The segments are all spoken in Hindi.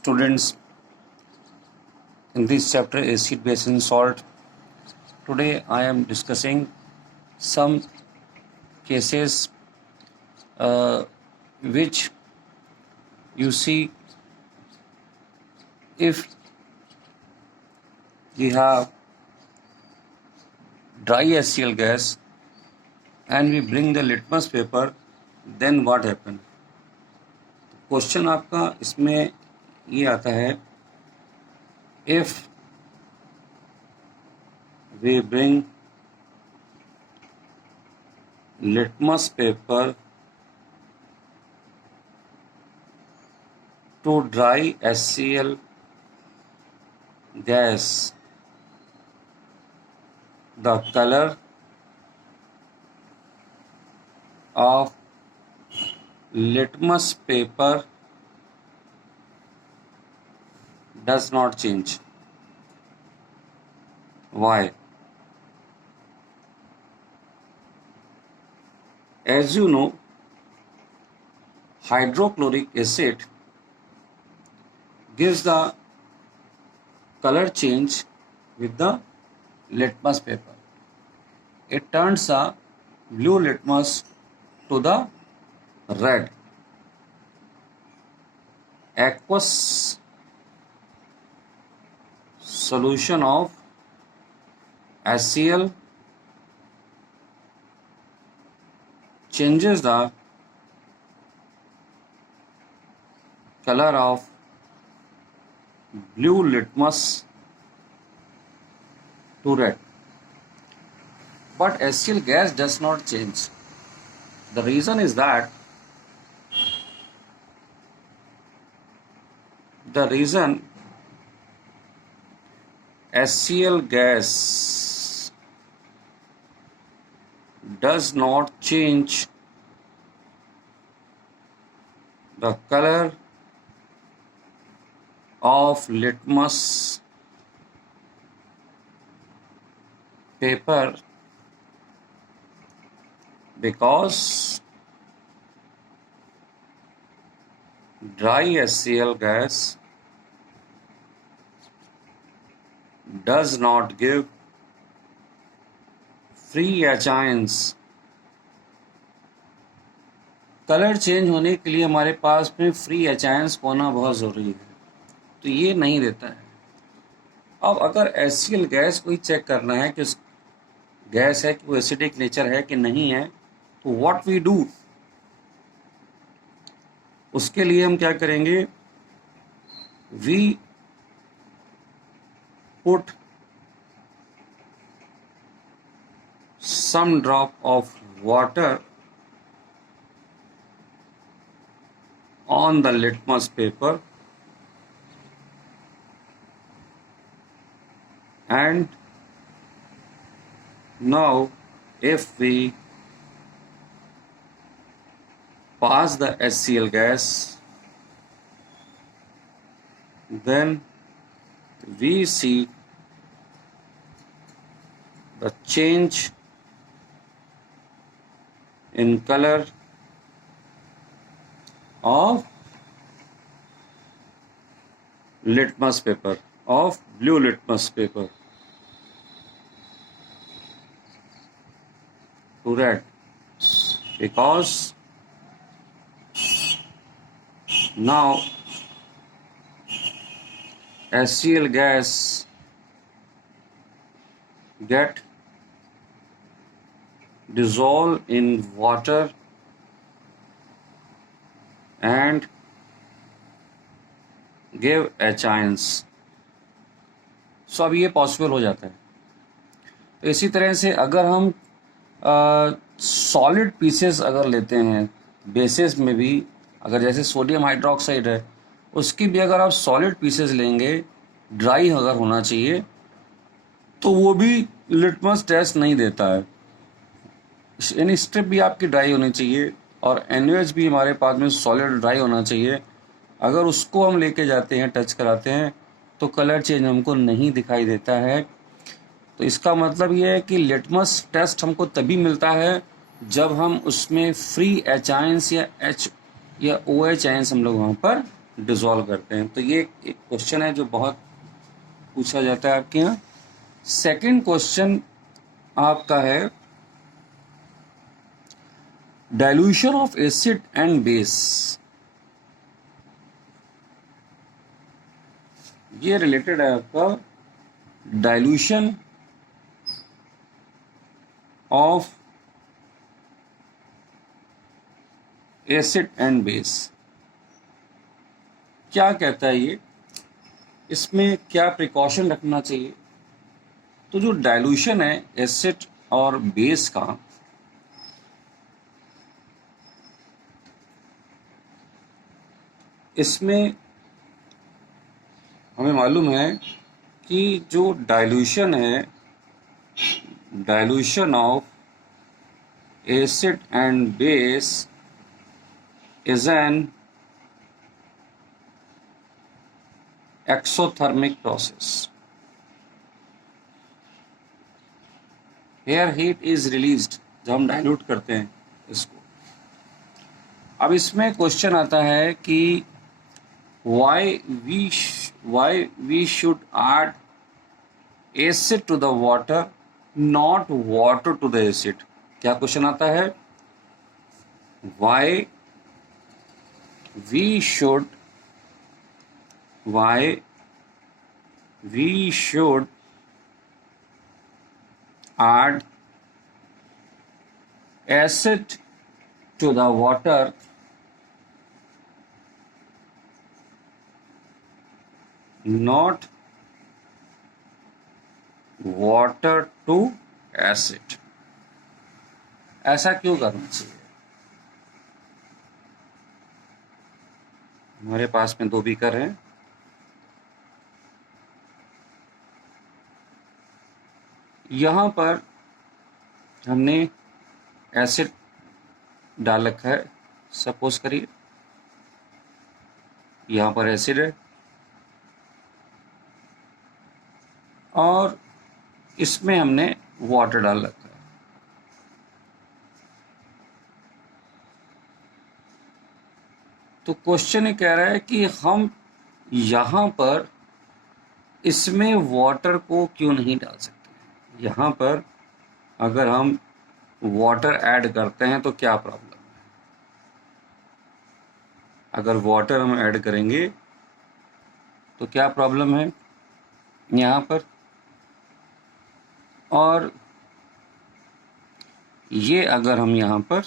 students, in this chapter acid, base and salt. Today I am discussing some cases which you see if we have dry HCl gas and we bring the litmus paper, then what happen? Question आपका इसमें ये आता है, if we bring litmus paper to dry HCl gas, the color of litmus paper does not change. Why? As you know, hydrochloric acid gives the color change with the litmus paper. It turns the blue litmus to the red. Aqueous solution of HCl changes the color of blue litmus to red. But HCl gas does not change. The reason is that HCl gas does not change the color of litmus paper because dry HCl gas does not give free एचाइंस. कलर चेंज होने के लिए हमारे पास में फ्री एचाइंस होना बहुत ज़रूरी है, तो ये नहीं देता है. अब अगर HCl गैस को ही चेक करना है कि उस गैस है कि वो एसिडिक नेचर है कि नहीं है, तो व्हाट वी डू, उसके लिए हम क्या करेंगे, we put some drop of water on the litmus paper and now if we pass the HCl gas, then we see the change in color of litmus paper, of blue litmus paper to red, because now HCl gas get dissolved in water and give एचाइंस. सो अब ये पॉसिबल हो जाता है. तो इसी तरह से अगर हम सॉलिड पीसेस अगर लेते हैं बेसिस में भी, अगर जैसे सोडियम हाइड्रोक्साइड है, उसकी भी अगर आप सॉलिड पीसेस लेंगे, ड्राई अगर होना चाहिए, तो वो भी लिटमस टेस्ट नहीं देता है. यानी स्ट्रिप भी आपकी ड्राई होनी चाहिए और NaOH भी हमारे पास में सॉलिड ड्राई होना चाहिए. अगर उसको हम लेके जाते हैं, टच कराते हैं, तो कलर चेंज हमको नहीं दिखाई देता है. तो इसका मतलब ये है कि लिटमस टेस्ट हमको तभी मिलता है जब हम उसमें फ्री एचाइंस या OH आयंस हम लोग वहाँ पर डिसॉल्व करते हैं। तो ये एक क्वेश्चन है जो बहुत पूछा जाता है आपके यहाँ। सेकंड क्वेश्चन आपका है dilution of acid and base. ये रिलेटेड है आपका dilution of acid and base. क्या कहता है ये, इसमें क्या प्रिकॉशन रखना चाहिए? तो जो डाइल्यूशन है एसिड और बेस का, इसमें हमें मालूम है कि जो डाइल्यूशन है, dilution of acid and base is an exothermic process. Here heat is released जब हम डाइल्यूट करते हैं इसको। अब इसमें क्वेश्चन आता है कि why we should add acid to the water, not water to the acid। क्या क्वेश्चन आता है? why we should add acid to the water, not water to acid। ऐसा क्यों करना चाहिए? हमारे पास में 2 बीकर हैं। यहाँ पर हमने एसिड डाल रखा है, सपोज करिए यहाँ पर एसिड है और इसमें हमने वाटर डाल रखा है। तो क्वेश्चन ये कह रहा है कि हम यहाँ पर इसमें वाटर को क्यों नहीं डाल सकते? यहाँ पर अगर हम वाटर ऐड करते हैं तो क्या प्रॉब्लम है? अगर वाटर हम ऐड करेंगे तो क्या प्रॉब्लम है यहाँ पर? और ये अगर हम यहाँ पर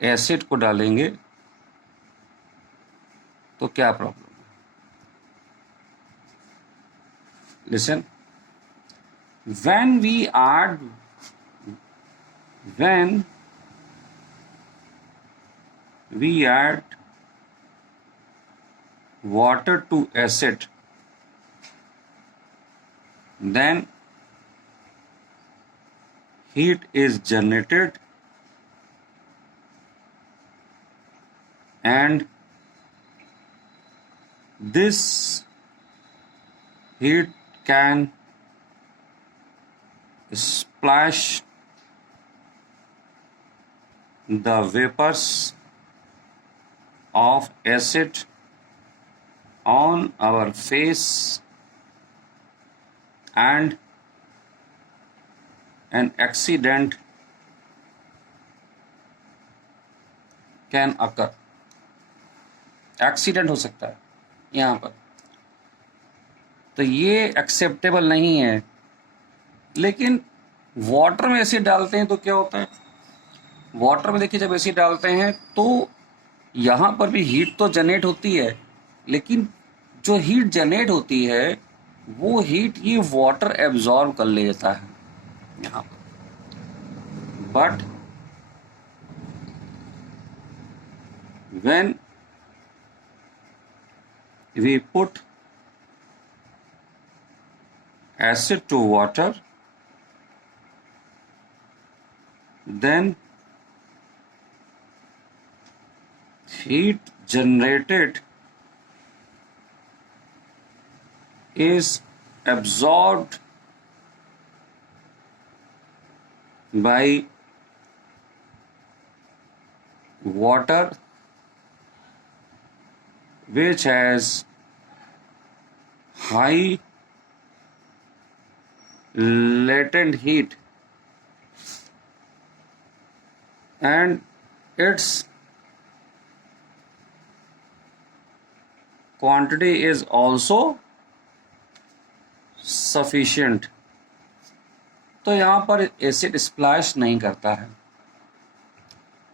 एसिड को डालेंगे तो क्या प्रॉब्लम है? Listen, when we add water to acid, then heat is generated and this heat can splash the vapors of acid on our face and an accident can occur। Accident हो सकता है यहाँ पर। तो ये एक्सेप्टेबल नहीं है। लेकिन वाटर में एसिड डालते हैं तो क्या होता है? वाटर में देखिए जब एसिड डालते हैं तो यहाँ पर भी हीट तो जनरेट होती है, लेकिन जो हीट जनरेट होती है वो हीट ये वाटर एब्जॉर्ब कर लेता है यहाँ पर। But when we put acid to water, then heat generated is absorbed by water which has high latent heat and its quantity is also sufficient। तो यहाँ पर एसिड स्प्लैश नहीं करता है,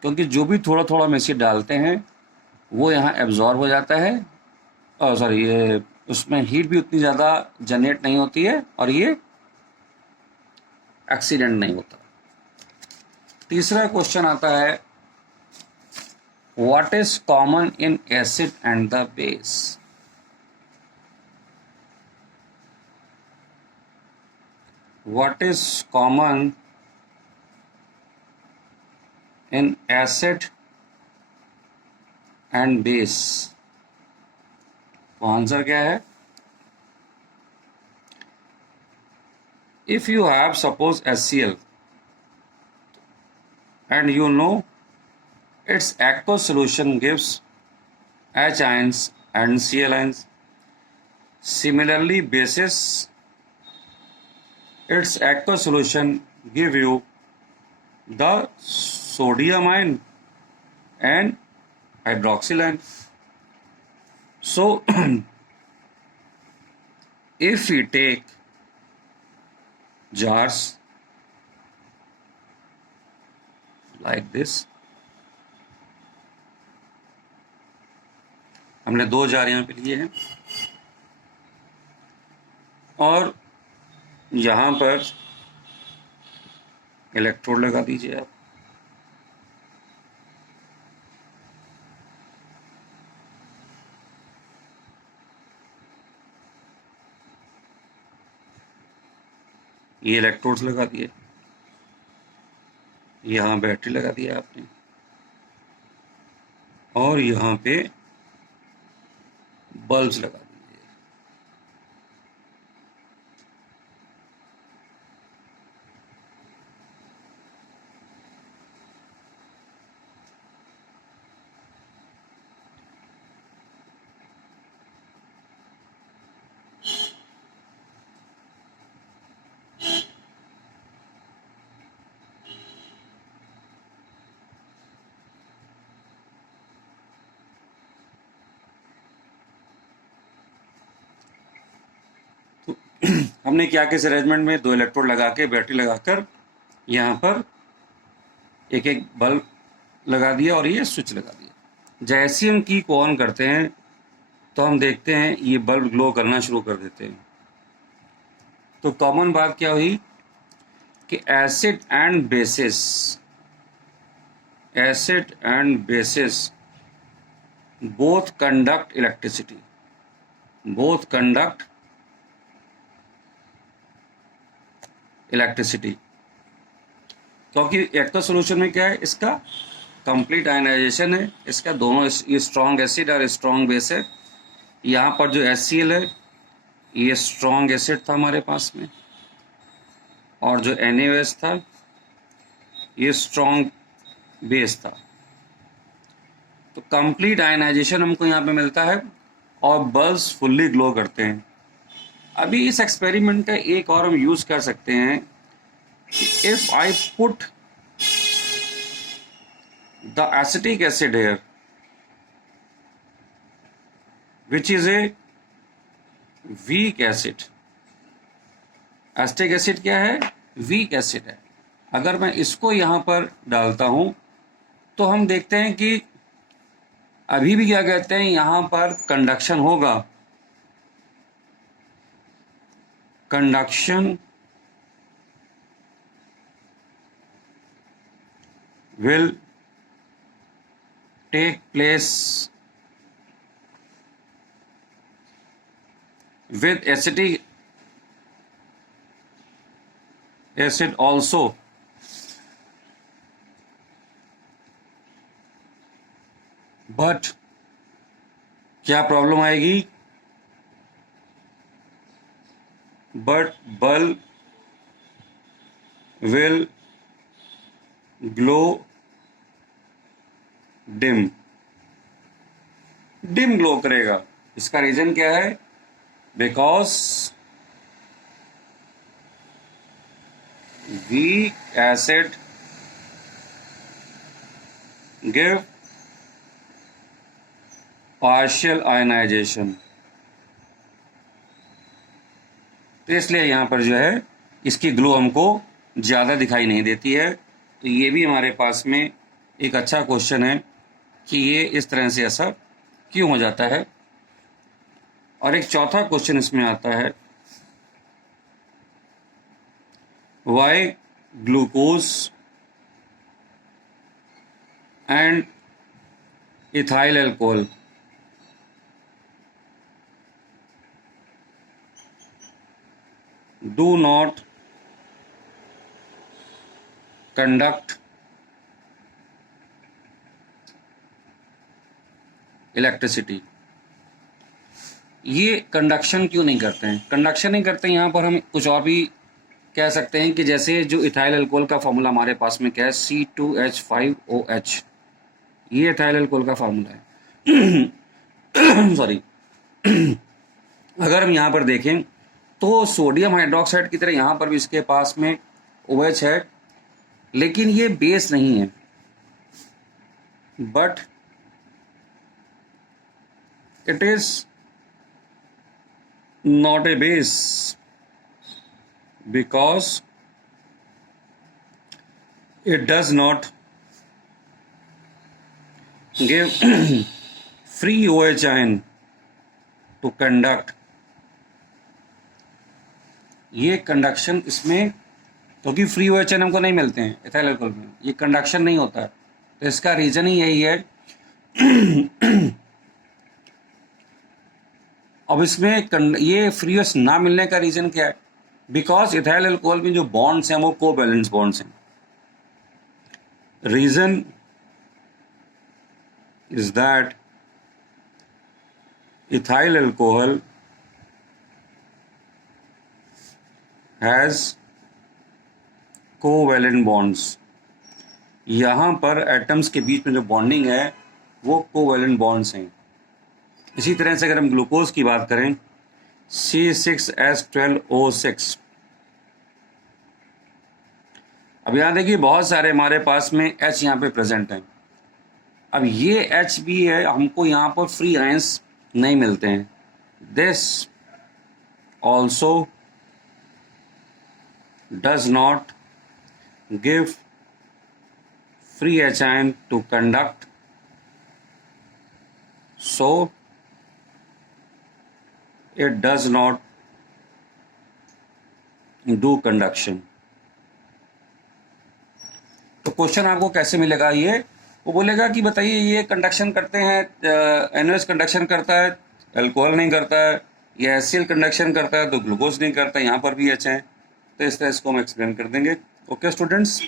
क्योंकि जो भी थोड़ा थोड़ा हम एसिड डालते हैं वो यहाँ एब्जॉर्ब हो जाता है, और सॉरी ये उसमें हीट भी उतनी ज़्यादा जनरेट नहीं होती है और ये एक्सीडेंट नहीं होता। तीसरा क्वेश्चन आता है, what is common in acid and the base. What is common in acid and base. तो आंसर क्या है, if you have suppose HCl and you know its aqueous solution gives H ions and Cl ions, similarly bases its aqueous solution give you the sodium ion and hydroxyl ion. So if we take jars like this, हमने 2 जार यहाँ पे लिए हैं और यहाँ पर इलेक्ट्रोड लगा दीजिए आप। ये इलेक्ट्रोड्स लगा दिए, यहाँ बैटरी लगा दिया आपने, और यहाँ पे बल्ब्स लगा दिए। हमने क्या किस अरेंजमेंट में 2 इलेक्ट्रोड लगा के बैटरी लगाकर यहाँ पर एक एक बल्ब लगा दिया और ये स्विच लगा दिया। जैसे हम की को ऑन करते हैं तो हम देखते हैं ये बल्ब ग्लो करना शुरू कर देते हैं। तो कॉमन बात क्या हुई कि acid and bases both conduct electricity, क्योंकि एक्वा सोल्यूशन में क्या है, इसका कंप्लीट आयनाइजेशन है, इसका दोनों ये स्ट्रॉन्ग एसिड और स्ट्रॉन्ग बेस है। यहाँ पर जो HCl है ये स्ट्रॉन्ग एसिड था हमारे पास में, और जो NaOH था ये स्ट्रॉन्ग बेस था। तो कंप्लीट आयनाइजेशन हमको यहाँ पे मिलता है और बल्ब्स फुल्ली ग्लो करते हैं। अभी इस एक्सपेरिमेंट का एक और हम यूज कर सकते हैं, if I put the acetic acid here which is a weak acid। Acetic acid क्या है, वीक एसिड है। अगर मैं इसको यहां पर डालता हूं तो हम देखते हैं कि अभी भी क्या कहते हैं, यहां पर कंडक्शन होगा, conduction will take place with acetic acid also, but क्या प्रॉब्लम आएगी, but bulb will glow dim dim glow करेगा। इसका रीजन क्या है? Because weak acid give partial ionisation. तो इसलिए यहां पर जो है इसकी ग्लो हमको ज़्यादा दिखाई नहीं देती है। तो ये भी हमारे पास में एक अच्छा क्वेश्चन है कि ये इस तरह से ऐसा क्यों हो जाता है। और एक चौथा क्वेश्चन इसमें आता है, why glucose and ethyl alcohol do not conduct electricity. ये कंडक्शन क्यों नहीं करते हैं? कंडक्शन नहीं करते, यहाँ पर हम कुछ और भी कह सकते हैं कि जैसे जो इथाइल अल्कोहल का फॉर्मूला हमारे पास में क्या है, C2H5OH, ये इथाइल अल्कोहल का फॉर्मूला है। सॉरी। अगर हम यहाँ पर देखें तो सोडियम हाइड्रोक्साइड की तरह यहाँ पर भी इसके पास में OH है, लेकिन ये बेस नहीं है, but it is not a base because it does not give free OH ion to conduct. ये कंडक्शन इसमें, क्योंकि फ्री OH आयन हमको नहीं मिलते हैं इथाइल अल्कोहल में, ये कंडक्शन नहीं होता है। तो इसका रीजन ही यही है। अब इसमें ये फ्री OH ना मिलने का रीजन क्या है? बिकॉज इथाइल अल्कोहल में जो बॉन्ड्स हैं वो कोवैलेंस बॉन्ड्स हैं। Reason is that ethyl alcohol has covalent bonds. यहाँ पर एटम्स के बीच में जो बॉन्डिंग है वो कोवैलेंट बॉन्ड्स हैं। इसी तरह से अगर हम ग्लूकोज की बात करें, C6H12O6। अब यहाँ देखिए बहुत सारे हमारे पास में H यहाँ पे प्रेजेंट हैं। अब ये H भी है, हमको यहाँ पर फ्री आयंस नहीं मिलते हैं। This also does not give free H ion to conduct, so it does not do conduction। तो क्वेश्चन आपको कैसे मिलेगा? ये वो बोलेगा कि बताइए ये कंडक्शन करते हैं, NOH कंडक्शन करता है, अल्कोहल नहीं करता है, या HCl कंडक्शन करता है तो ग्लूकोज नहीं करता, यहाँ पर भी H है। तो इस तरह इसको हम एक्सप्लेन कर देंगे। Okay students.